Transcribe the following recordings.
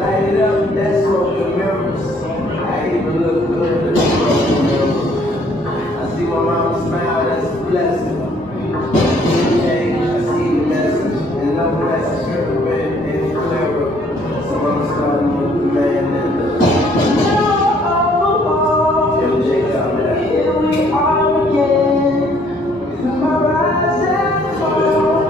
Light it up, that's smoke the mirrors. I even look good in the smoke the mirrors. I see my mama smile, that's a blessing. Change, I see the message. And no message could have been any clearer. So I'm starting with the man and the MJ out there. Here we are again. My rise and fall.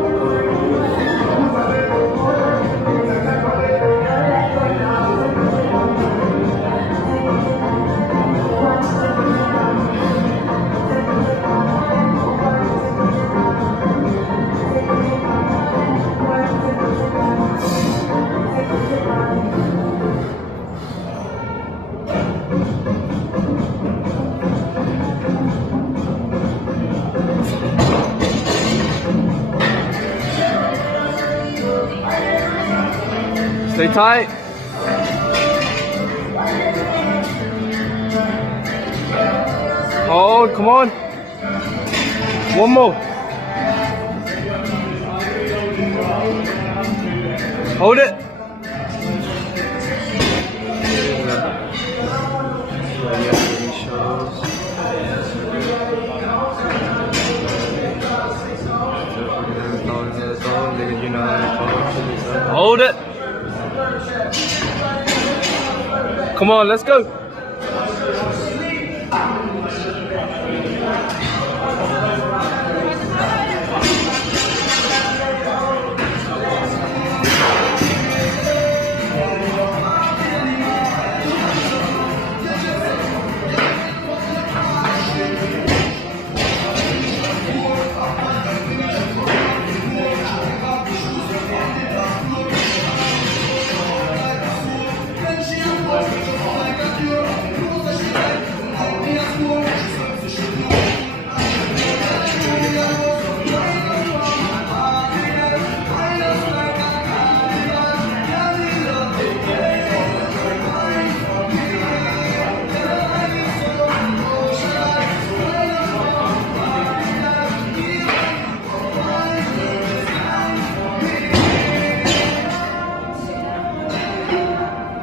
Stay tight. Hold, come on. One more. Hold it. Hold it. Come on, let's go.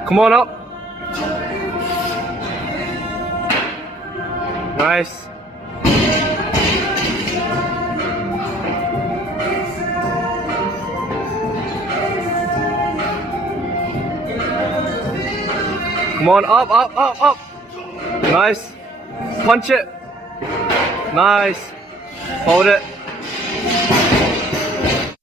Come on up. Nice. Come on, up, up, up, up. Nice. Punch it. Nice. Hold it.